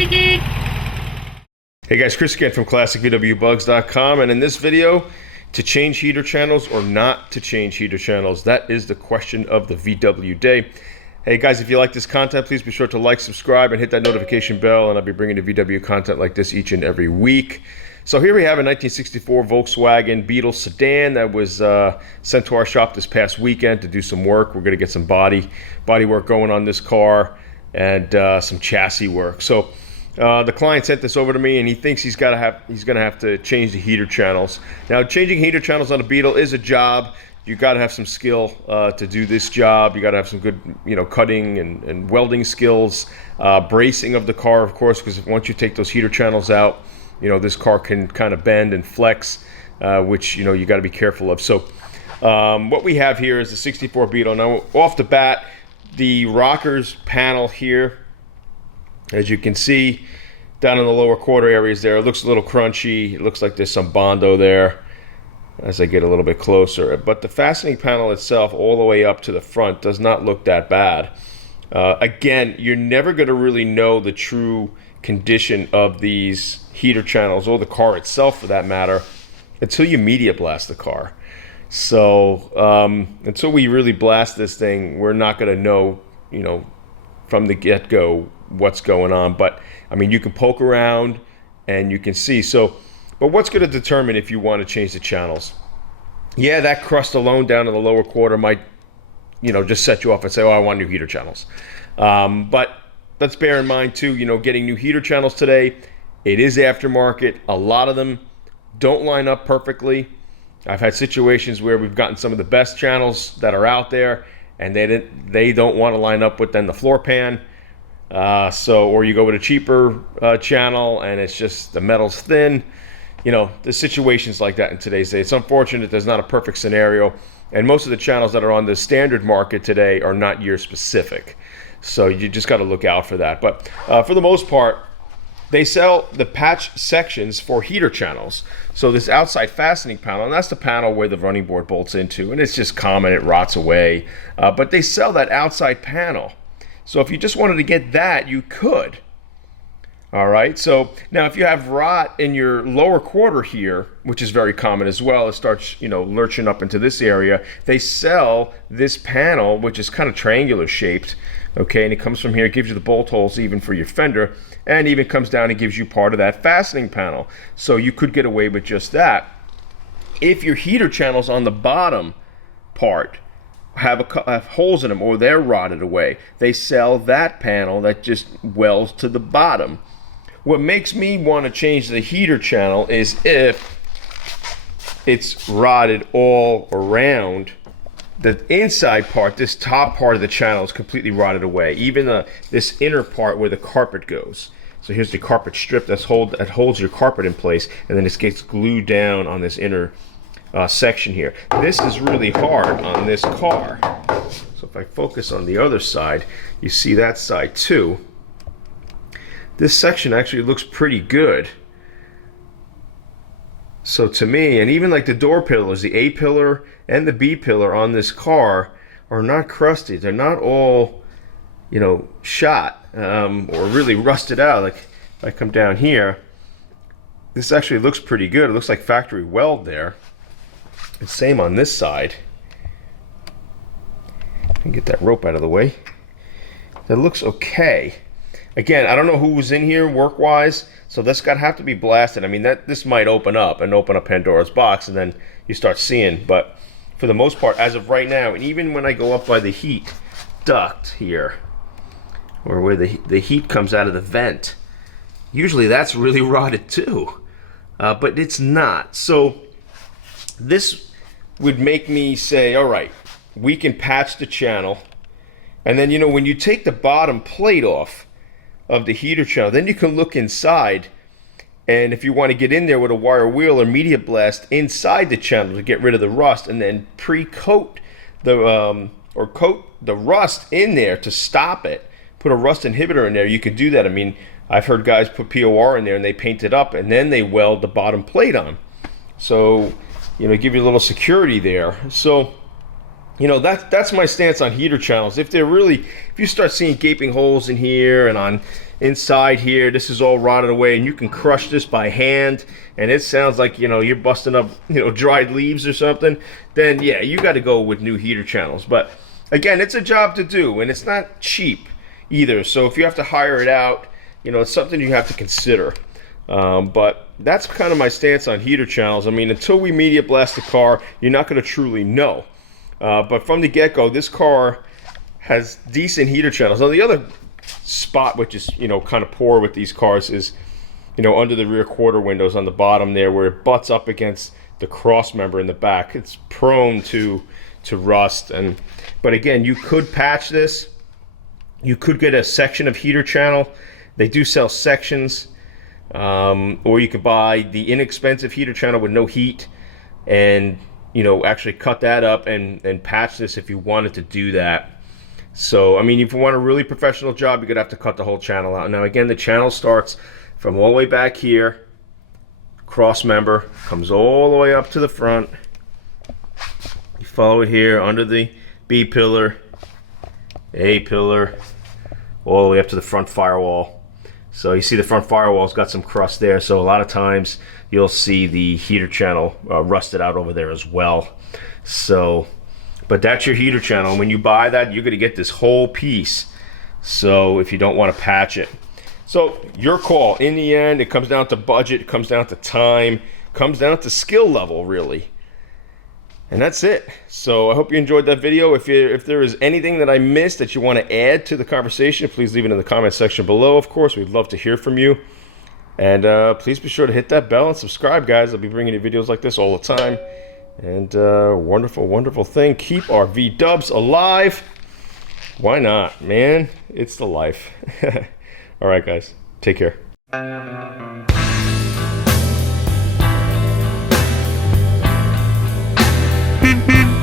Hey guys, Chris again from ClassicVWBugs.com, and in this video, to change heater channels or not to change heater channels, that is the question of the VW day. Hey guys, if you like this content, please be sure to like, subscribe, and hit that notification bell, and I'll be bringing you VW content like this each and every week. So here we have a 1964 Volkswagen Beetle sedan that was sent to our shop this past weekend to do some work. We're going to get some body work going on this car and some chassis work. So the client sent this over to me, and he thinks he's going to have to change the heater channels. Now, changing heater channels on a Beetle is a job. You got to have some skill to do this job. You got to have some good, cutting and welding skills, bracing of the car, of course, because once you take those heater channels out, this car can kind of bend and flex, which you got to be careful of. So what we have here is the 64 Beetle. Now, off the bat, the rockers panel here, as you can see down in the lower quarter areas there, it looks a little crunchy. It looks like there's some Bondo there as I get a little bit closer. But the fastening panel itself all the way up to the front does not look that bad. Again, you're never going to really know the true condition of these heater channels, or the car itself for that matter, until you media blast the car. So until we really blast this thing, we're not going to know, from the get-go what's going on. But I mean, you can poke around and you can see. So, but what's going to determine if you want to change the channels? Yeah, that crust alone down in the lower quarter might, just set you off and say, oh, I want new heater channels. But let's bear in mind too, getting new heater channels today, it is aftermarket. A lot of them don't line up perfectly. I've had situations where we've gotten some of the best channels that are out there, and they don't want to line up with then the floor pan. Or you go with a cheaper channel and it's just the metal's thin. The situations like that in today's day. It's unfortunate there's not a perfect scenario, and most of the channels that are on the standard market today are not year specific. So you just got to look out for that. But for the most part, they sell the patch sections for heater channels. So this outside fastening panel, and that's the panel where the running board bolts into, and it's just common, it rots away. But they sell that outside panel. So if you just wanted to get that, you could. All right, so now if you have rot in your lower quarter here, which is very common as well, it starts, lurching up into this area, they sell this panel, which is kind of triangular shaped, okay, and it comes from here, it gives you the bolt holes even for your fender, and even comes down and gives you part of that fastening panel. So you could get away with just that. If your heater channels on the bottom part have holes in them, or they're rotted away, they sell that panel that just welds to the bottom. What makes me want to change the heater channel is if it's rotted all around. The inside part, this top part of the channel, is completely rotted away. Even this inner part where the carpet goes. So here's the carpet strip that holds your carpet in place, and then it gets glued down on this inner section here. This is really hard on this car. So if I focus on the other side, you see that side too. This section actually looks pretty good. So to me, and even like the door pillars, the A pillar and the B pillar on this car are not crusty. They're not all, shot or really rusted out. Like if I come down here, this actually looks pretty good. It looks like factory weld there. And same on this side. Let me get that rope out of the way. That looks okay. Again, I don't know who was in here work-wise, so this got to have to be blasted. I mean, this might open up Pandora's box, and then you start seeing. But for the most part, as of right now, and even when I go up by the heat duct here, or where the heat comes out of the vent, usually that's really rotted too. But it's not. So this would make me say, all right, we can patch the channel. And then, when you take the bottom plate off of the heater channel, then you can look inside, and if you want to get in there with a wire wheel or media blast inside the channel to get rid of the rust, and then pre-coat or coat the rust in there to stop it, put a rust inhibitor in there, you could do that. I mean, I've heard guys put POR in there and they paint it up and then they weld the bottom plate on. So, give you a little security there. So You know, that's my stance on heater channels. If you start seeing gaping holes in here and on inside here, this is all rotted away, and you can crush this by hand, and it sounds like, you know, you're busting up, you know, dried leaves or something, then yeah, you got to go with new heater channels. But again, it's a job to do, and it's not cheap either. So if you have to hire it out, you know, it's something you have to consider. But that's kind of my stance on heater channels. I mean, until we media blast the car, you're not going to truly know. But from the get-go, this car has decent heater channels. Now, the other spot which is, you know, kind of poor with these cars is, you know, under the rear quarter windows on the bottom there, where it butts up against the cross member in the back. It's prone to rust. But again, you could patch this. You could get a section of heater channel. They do sell sections. Or you could buy the inexpensive heater channel with no heat and, you know, actually cut that up and patch this if you wanted to do that. So, I mean, if you want a really professional job, you're going to have to cut the whole channel out. Now, again, the channel starts from all the way back here, cross member, comes all the way up to the front. You follow it here under the B pillar, A pillar, all the way up to the front firewall. So you see the front firewall's got some crust there, so a lot of times you'll see the heater channel rusted out over there as well. So, but that's your heater channel. And when you buy that, you're going to get this whole piece. So if you don't want to patch it. So your call. In the end, it comes down to budget, it comes down to time, it comes down to skill level, really. And that's it. So I hope you enjoyed that video. If there is anything that I missed that you want to add to the conversation, please leave it in the comment section below. Of course, we'd love to hear from you. And please be sure to hit that bell and subscribe, guys. I'll be bringing you videos like this all the time. And wonderful, wonderful thing. Keep our V-dubs alive. Why not, man? It's the life. All right, guys. Take care. Beep beep.